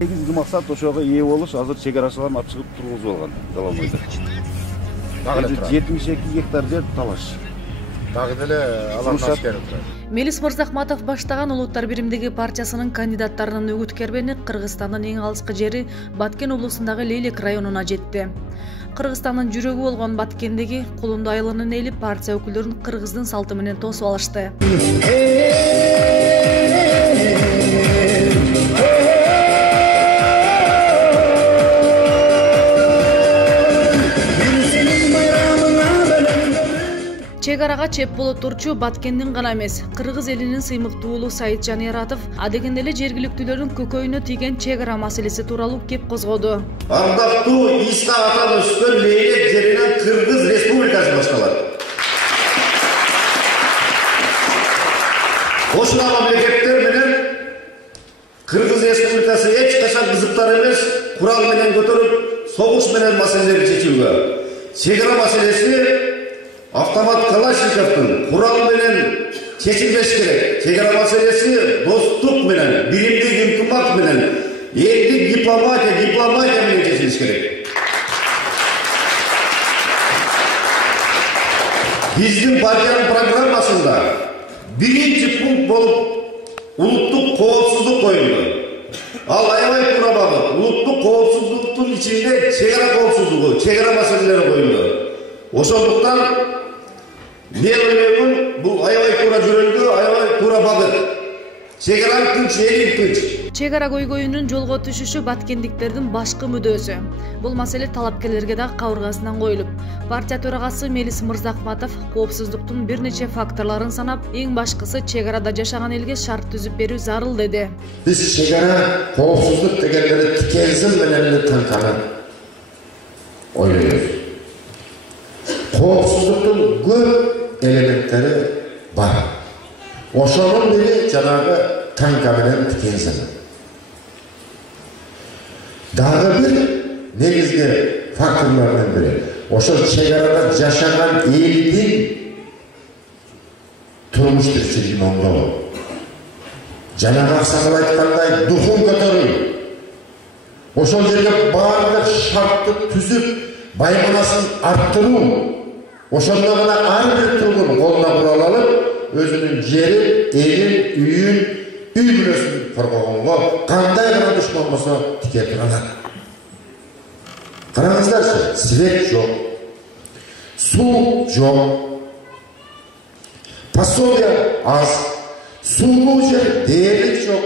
Негизги максат ошого ээ болуш. Азыр чек арачыларын алып чыгып тургузуп алган Залалмайда. 72 гектар жер талаш. Дагы деле алардын аскери турат. Мелис Мырзахматов баштаган Улуттар биримдиги партиясынын кандидаттарынын үгүт кербени Кыргызстандын эң алыскы жери Баткен облусундагы Лейлек районуна жетти. Кыргызстандын жүрөгү болгон Баткендеги Кулунду айылынын эли партия өкүлдөрүн кыргыздын салты менен тосуп алышты. Чек арага чеп болуп турчу Баткендин гана эмес, кыргыз элинин сыймыктуу уулу Саитжан Эратов адегенде эле жергиликтүүлөрдүн көкөйүнө тийген чек ара маселеси тууралуу кеп козгоду. Ардактуу Иска атап өскөн Лейлек жеринен Кыргыз Республикасы башталат. Ошол мамлекеттер менен Кыргыз Республикасы эч качан кызыктар эмес, курал менен көтөрүп, согуш менен маселелерди чечүүгө. Чек ара маселеси автомат Калашниковдун курал менен чечилбеш керек. Чек ара маселеси достук менен, биримдик ынтымак менен, элдик дипломатия менен чечилиш керек. Биздин партиянын программасында биринчи пункт болуп улуттук коопсуздук коюлду. Ал аябай туура багыт. Улуттук коопсуздуктун ичинде чек ара коопсуздугу, чек ара маселелери коюлду. Ошондуктан мен ойлоймун, бул аябай туура жөнөдү, аябай туура багыт. Чек ара тынч, эл тынч. Чек ара көйгөйүнүн жолго түшүшү баткендиктердин башкы мүдөөсү. Бул маселе талапкерлерге да кабыргасынан коюлуп. Партия төрагасы Мелис Мырзахматов коопсуздуктун бир нече факторлорун санап, эң башкысы чек арада жашаган элге шарт түзүп берүү зарыл деди. Биз чек ара коопсуздук дегендери тикензим менен танканы ойлойбуз. Коопсуздуктун көп элементтери бар. Ошонун бири жанагы танка менен тикензим. Дагы бир негизги факторлордун бири ошол чек арада жашаган элдин турмуш тиричилигин оңдоо. Жанагы аксакал айткандай духун көтөрүү. Ошол жерге баардык шартты түзүп, байманасын арттыруу. Ошондо гана ар бир тургун колуна курал алып, өзүнүн жерин, элин, үйүн, үй бүлөсүн коргогонго кандай гана душман болсо тике тура алат. Караңыздарчы, свет жок, суу жок, пособие аз, сулуу жер дээрлик жок,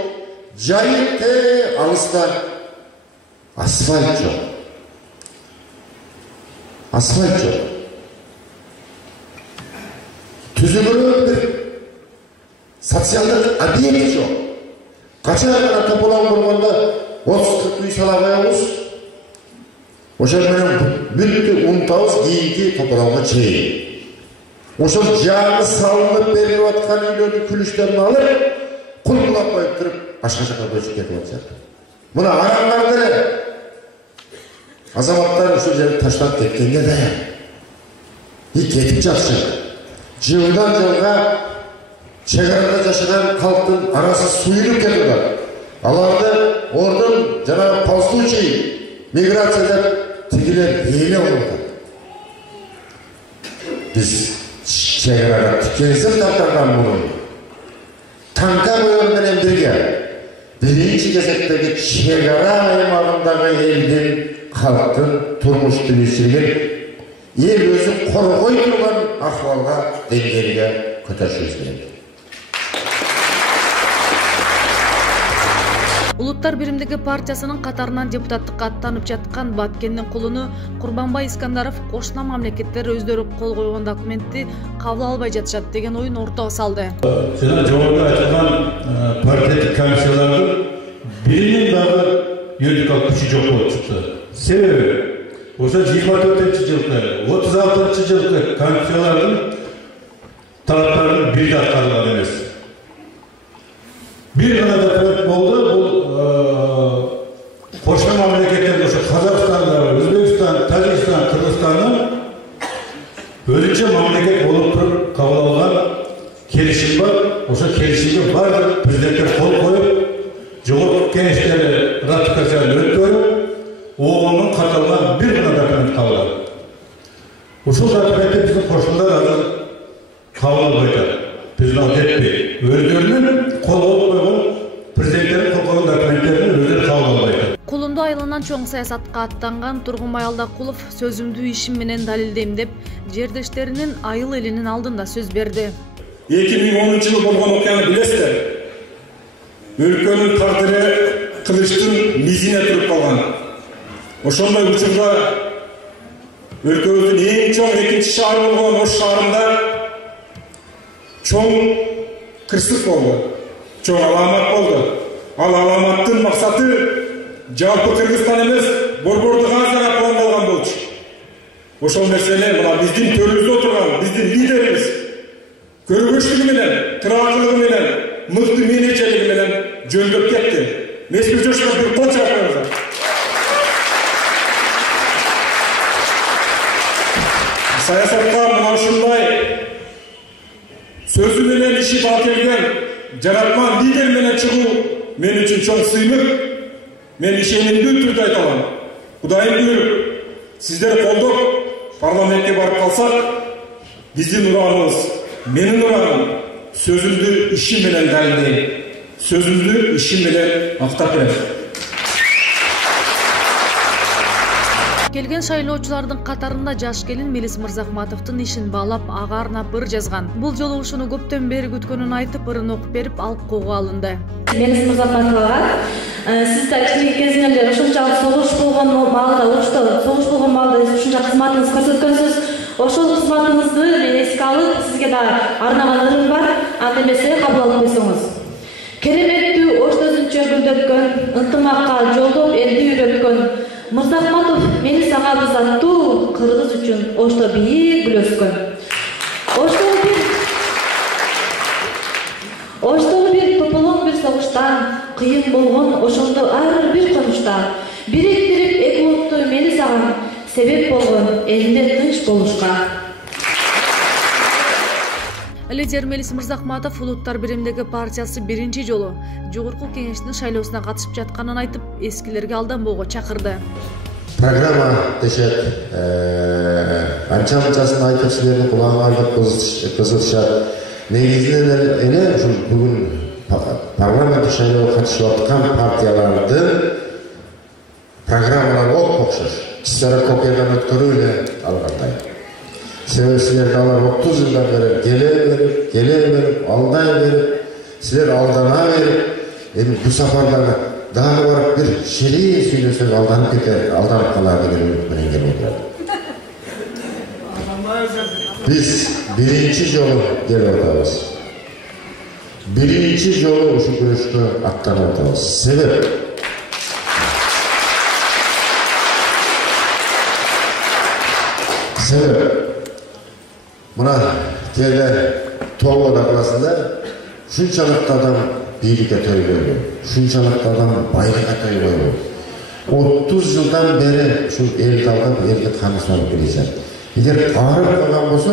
жайык алыста, асфальт жок. Асфальт жок. Түзүлгөн бир социалдык объект жок. Качан гана тополон болгондо 30-40 үй сала коебуз. Ошол менен бүттү унутабыз кийинки тополонго чейин. Ошол жаңы салынып берилип аткан үйлөрдүн күлүштөрүн алып, кулпулап коюп туруп, башка жака көчүп кетип атышат. Мына араңдар деле азаматтар ушул жерди таштап кеткенге даян. Кетип жатышат. Жылдан жылга чек арада жашаган калктын арасы суюлуп кетип атат. Аларды ордун жанагы ползучий миграция деп тигилер ээлеп атат. Биз чек арада тикензим тартарган муну танка коюу менен бирге биринчи кезектеги чек ара аймагындагы элдин, калктын турмуш тиричилигин ел өзү коргой турган акыбалга, деңгээлге көтөрүшүбүз керек. Улуттар биримдиги партиясынын катарынан депутаттыкка аттанып жаткан Баткендин кулуну Курбанбай Искандаров кошуна мамлекеттер өздөрү кол койгон документти кабыл албай жатышат деген оюн ортого салды. Жана жогоруда айтылган партиялык комиссиялардын биринин дагы юридикалык күчү жок болуп чыкты. Себеби ошо 24-жылкы, 36-жылкы комиссиялардын талаптарын бир аткарылган эмес. Бир гана документ болду, бул кошмо мамлекеттерде ошо Казакстанда, Өзбекстан, Тажикстан, Кыргызстандын өзүнчө мамлекет болуп туруп кабыл алган келишим бар. Ошо келишимге бардык президенттер қол қойып, жогорку кеңештери ратификацияны өткөрүп, ООН'ун каталган бир гана документ калды. Ушул документти биздин кошуналар азыр кабыл албай атат. Биз ал жетпей, өздөрүнүн кол койгон президенттердин кол койгон документтерин өздөрү кабыл албай атат. Кулунду айылынан чоң саясатка аттанган Тургунбай Алдакулов сөзүмдү ишим менен далилдейм деп жердештеринин айыл элинин алдында сөз берди. 2010-жылы болгон окуяны билесиздер. Өлкөнүн тагдыры кылычтын мизине туруп калган. Ошондой учурда өлкөбүздүн эң чоң экинчи шаар болгон Ош шаарында чоң кырсык болду. Чоң аламат болду. Ал аламаттын максаты жалпы Кыргызстан эмес, Борбордук Азияга пландалган болчу. Ошол нерсени мына биздин төрүбүздө отурган биздин лидерибиз көргөчтүгү менен, тыраакчылыгы менен, мыкты менеджерлиги менен жөндөп кетти. Меспир жошко бир кол чапыңыздар. Саясатка мына ушундай сөзү менен иши келген жаратман лидер менен чыгуу мен үчүн чоң сыймык. Мен ишенимдүү түрдө айта алам. Кудайым буйруп, сиздер колдоп парламентке барып калсак, биздин урааныбыз, менин урааным сөзүмдү ишим менен далилдейм. Сөзүмдү ишим менен актап берем. Келген шайлоочулардын катарында жаш келин Мелис Мырзахматовдун ишин баалап, ага арнап ыр жазган. Бул жолу ушуну көптөн бери күткөнүн айтып, ырын окуп берип, алып коого алынды. Мелис Мырзахматовага, сиз да кичинекей кезиңерде ушунчалык согуш болгон маалда, урушта согуш болгон маалда ушунча кызматыңызды көрсөткөнсүз. Ошол кызматыңызды мен эске алып, сизге да арнаган ырым бар. Анда эмесе кабыл алып койсоңуз. Кереметтүү ош сөзүнчө гүлдөткөн, ынтымакка жолдоп элди үйрөткөн Мырзахматов Мелис агабыз аттуу кыргыз үчүн Ошто бийик гүл өскөн. Оштогу бир тополоң бир согуштан кыйын болгон ошондо ар бир конушта бириктирип эки улутту Мелис агам себеп болгон элинде тынч болушка. Лидер Мелис Мырзахматов Улуттар биримдиги партиясы биринчи жолу жогорку кеңештин шайлоосуна катышып жатканын айтып, эскилерге алданбоого чакырды. Программа дешет анча-мынчасын айтып силердин кулагыңарга кызыкышат. Негизинен эле ушул бүгүн парламенттик шайлоого катышып аткан партиялардын программалары окшош. Кичинерээк копиядан өткөрүү эле алгандай. Себеби силерди алар 30 жылдан бери келе берип, алдай берип, силер алдана берип, эми бул сапарда дагы барып бир шиrin сүйлөсөк алданып калар деген үмүт менен келип отурат. Биз биринчи жолу келип атабыз. Биринчи жолу ушул күрөшкө аттанып атабыз. Себеп мына келе Тоғо дагыласында шунчалык адам бийликке төйгөнү, шунчалык адам байлыкка төйгөнү. 30 жылдан бери ушул элди алдап, элге камыс алып келишет. Эгер карып калган болсо,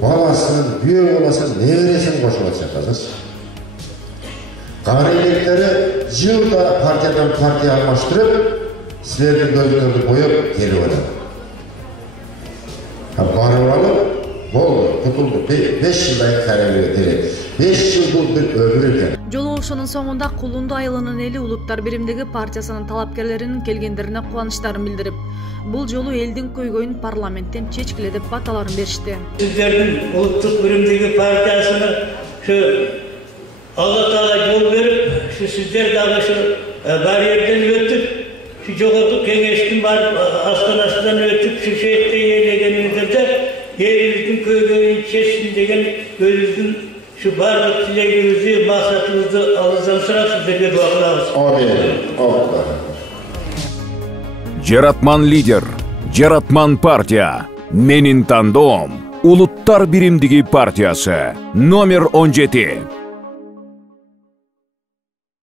баласын, күйөө баласын, небересин кошуп атышат азыр. Карыйлыктары жылда партиядан партия алмаштырып, силердин көзүңөрдү боеп келип атат. Барып алып, болду, кутулду. 5 жылдан кайра 5 жыл бул бир өмүр экен. Жолугушуунун соңунда Кулунду айылынын эли Улуттар биримдиги партиясынын талапкерлеринин келгендерине кубанычтарын билдирип, бул жолу элдин көйгөйүн парламенттен чечкиле деп баталарын беришти. Сиздердин Улуттук биримдиги партиясына Алла Таала жол берип, сиздер дагы барьерден өтүп, жогорку кеңештин барып астанасынан өтүп, шешетте ээлегениңиздерде элибиздин көйгөйүн чечсин деген өзүбүздүн барлык тилегибизди, максатыбызды Алладан сурап сиздерге дуа кылабыз. Жаратман лидер, Жаратман партия, менин тандоом, Улуттар биримдиги партиясы, номер 17.